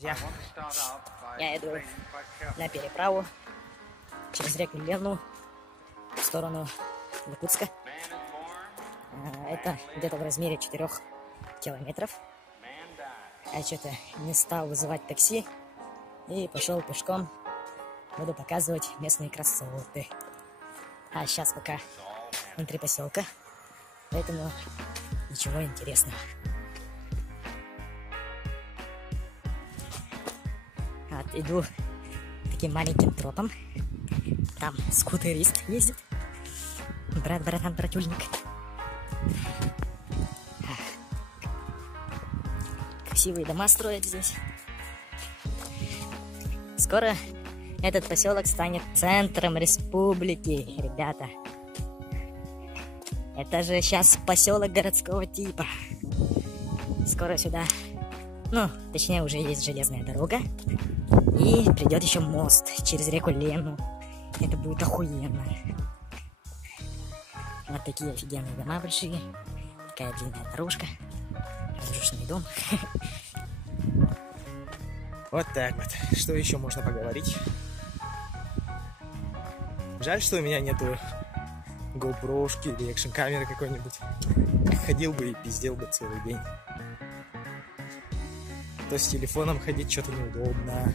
Я иду на переправу через реку Лену в сторону Якутска. Это где-то в размере 4 километров. Я что-то не стал вызывать такси и пошел пешком. Буду показывать местные красоты. А сейчас пока внутри поселка, поэтому ничего интересного. Вот, иду таким маленьким тропом. Там скутерист ездит. Братан, братюльник. Красивые дома строят здесь. Скоро этот поселок станет центром республики, ребята. Это же сейчас поселок городского типа. Скоро сюда, точнее, уже есть железная дорога. И придет еще мост через реку Лену. Это будет охуенно. Вот такие офигенные дома большие. Такая длинная дорожка. Воздушный дом. Вот так вот. Что еще можно поговорить? Жаль, что у меня нету GoPro-шки или экшн-камеры какой-нибудь. Ходил бы и пиздел бы целый день. То с телефоном ходить что-то неудобно.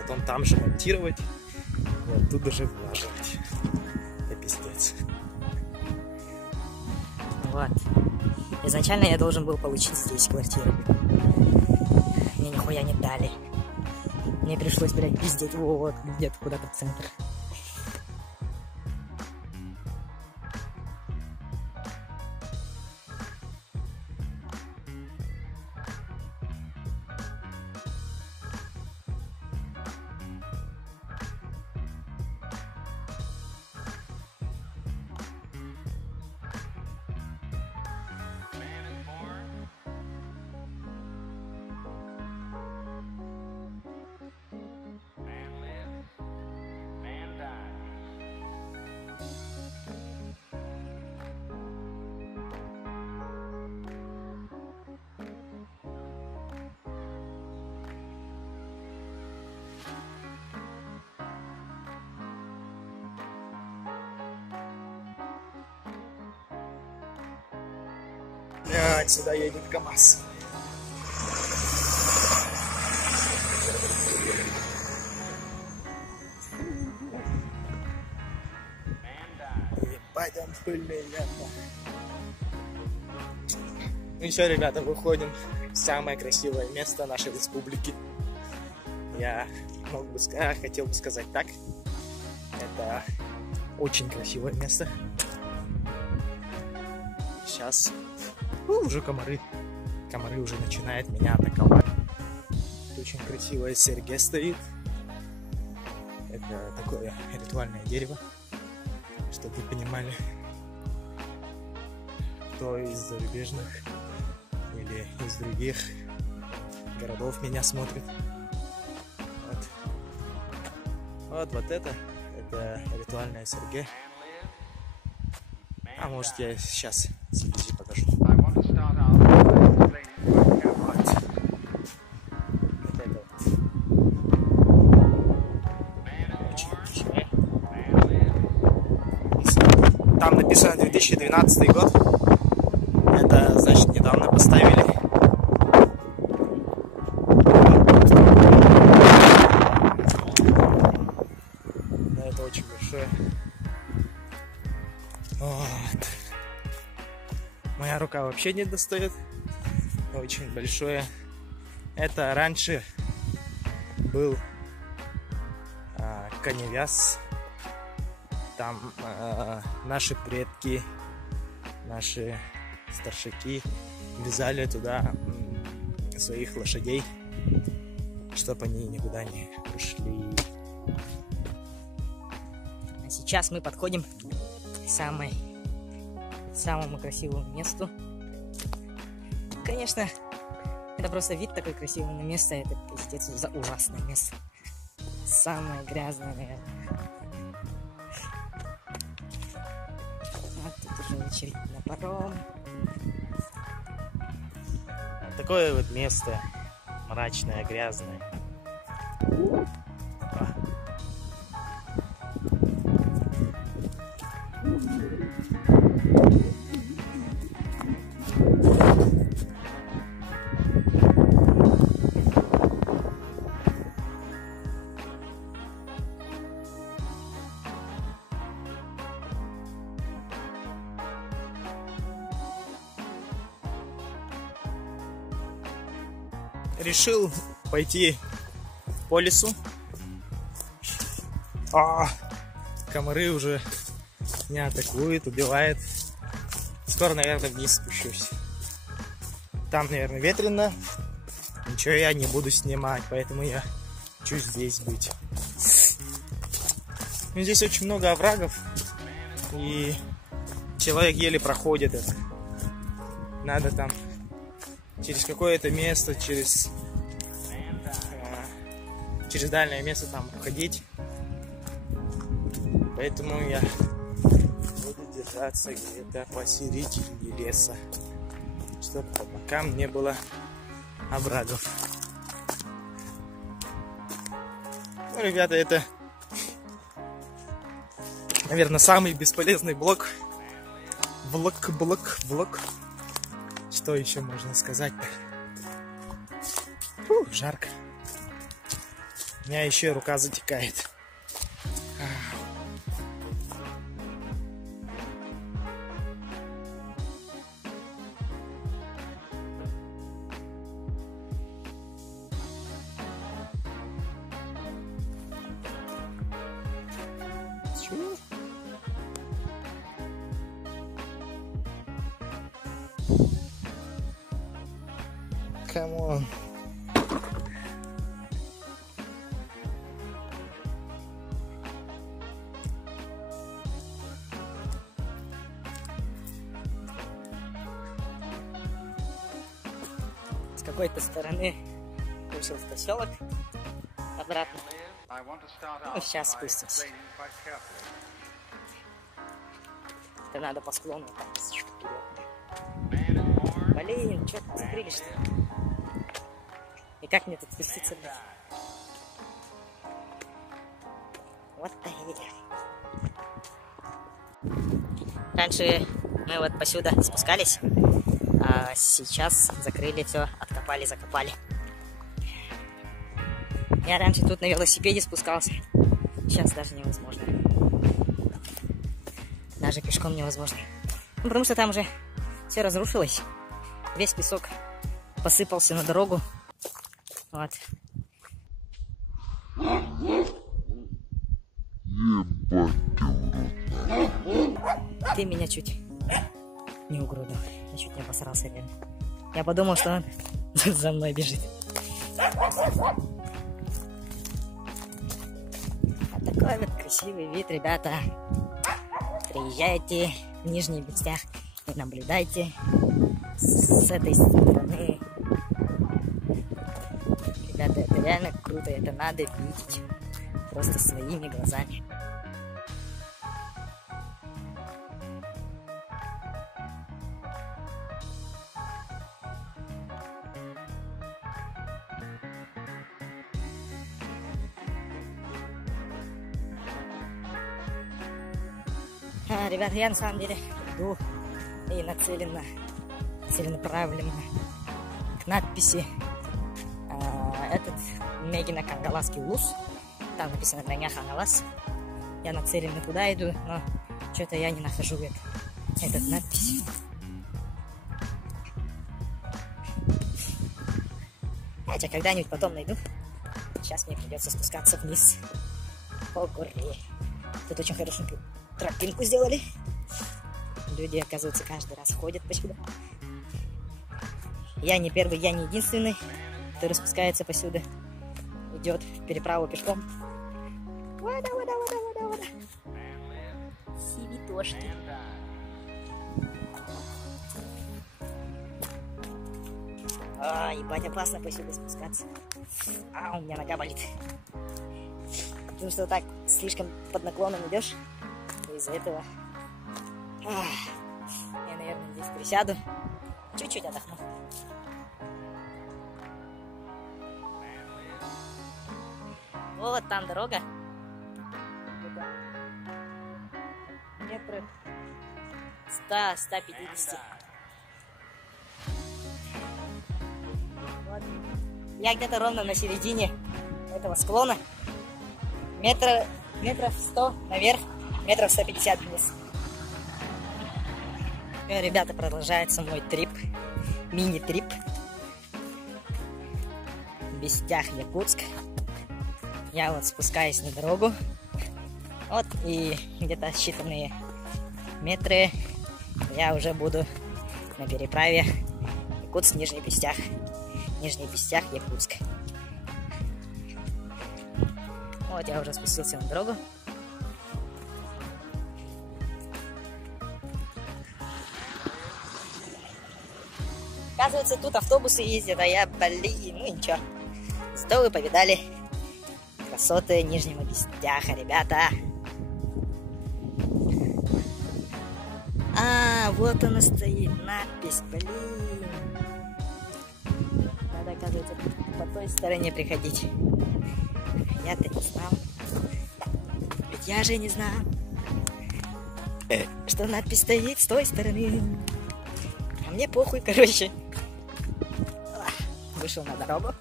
Потом там же монтировать. И оттуда же влаживать. Это пиздец. Вот. Изначально я должен был получить здесь квартиру. Мне нихуя не дали. Мне пришлось, блядь, пиздеть вот где-то куда-то в центр. Сюда едет КамАЗ. Ебать, он пыльный, ребята. Ну еще, ребята, выходим в самое красивое место нашей республики. Я хотел бы сказать так. Это очень красивое место. Сейчас уже комары уже начинают меня атаковать. Тут очень красивое серге стоит. Это такое ритуальное дерево, чтобы вы понимали, кто из зарубежных или из других городов меня смотрит. Вот это ритуальное серге. А может, я сейчас вблизи покажу. Там написано 2012 год. Это значит недавно поставили. Но это очень большое. Вот. Моя рука вообще не достает. Очень большое. Это раньше был коневяз. Там наши предки, наши старшаки вязали туда своих лошадей, чтобы они никуда не ушли. А сейчас мы подходим к самому красивому месту. Конечно, это просто вид такой красивый на место. Это пиздец за ужасное место. Самое грязное, наверное. Вот тут уже очередь на паром. Такое вот место мрачная, грязная. Решил пойти по лесу. Комары уже меня атакуют, убивают. Скоро, наверное, вниз спущусь. Там, наверное, ветрено. Ничего я не буду снимать, поэтому я хочу здесь быть. Здесь очень много оврагов, и человек еле проходит это. Надо там через какое-то место, через дальнее место там уходить. Поэтому я буду держаться где-то посередине леса, чтобы по бокам не было оврагов. Ну, ребята, это, наверное, самый бесполезный влог. Что еще можно сказать-то? Жарко. У меня еще рука затекает. Come on. С какой-то стороны вышел в поселок обратно. Ну, сейчас спустимся. Это надо по склону так вперед. Блин, что ты закрыли, что ли? И как мне тут спуститься? Вот так. Раньше мы вот посюда спускались, а сейчас закрыли все, откопали, закопали. Я раньше тут на велосипеде спускался. Сейчас даже невозможно. Даже пешком невозможно. Ну, потому что там уже все разрушилось. Весь песок посыпался на дорогу. Вот. Ты меня чуть не угробил. Я чуть не обосрался, реально. Я подумал, что он за мной бежит. Вот такой вот красивый вид, ребята. Приезжайте в Нижний Бестях и наблюдайте с этой стороны. Ребята, это реально круто, это надо видеть просто своими глазами. Ребята, я на самом деле иду и целенаправленно к надписи этот Мегина Кангаласский улус. Там написано Мегина Кангалас. Я нацеленно туда иду, но что-то я не нахожу этот надпись. Хотя когда-нибудь потом найду. Сейчас мне придется спускаться вниз по горе. Тут очень хорошенькую тропинку сделали. Люди, оказывается, каждый раз ходят посюда. Я не первый, я не единственный, который спускается посюда. Идет в переправу пешком. Вода. Цветошки. Ебать, опасно посюда спускаться. У меня нога болит. Потому что так слишком под наклоном идешь. Из-за этого я, наверное, здесь присяду. Чуть-чуть отдохну. Вот там дорога. Метров 100-150. Вот. Я где-то ровно на середине этого склона. Метров 100 наверх, метров 150 вниз. И, ребята, продолжается мой трип, мини-трип. Бестях, Якутск. Я вот спускаюсь на дорогу. Вот, и где-то считанные метры я уже буду на переправе Якутск, Нижний Бестях. Нижний Бестях, Якутск. Вот я уже спустился на дорогу. Оказывается, тут автобусы ездят, а я, блин, ну ничего. Зато вы повидали красоты Нижнего Бестяха, ребята. А, вот она стоит, надпись, блин. Надо, оказывается, по той стороне приходить. Я-то не знал. Ведь я же не знал, что надпись стоит с той стороны. А мне похуй, короче. Вышел на дорогу.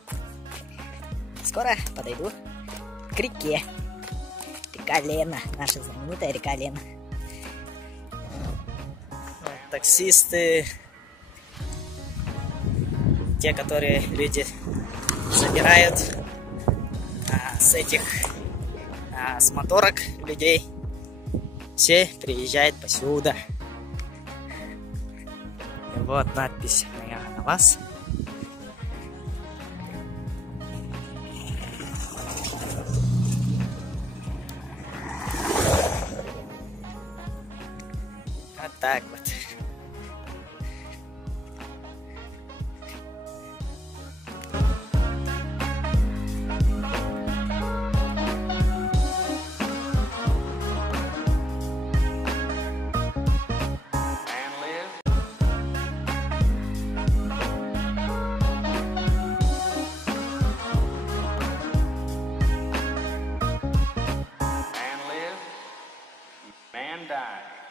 Скоро подойду к реке. Река Лена. Наша знаменитая река Лена. Таксисты. Те, которые люди забирают с этих, с моторок людей. Все приезжают посюда. И вот надпись на вас. Вот так вот. Man died.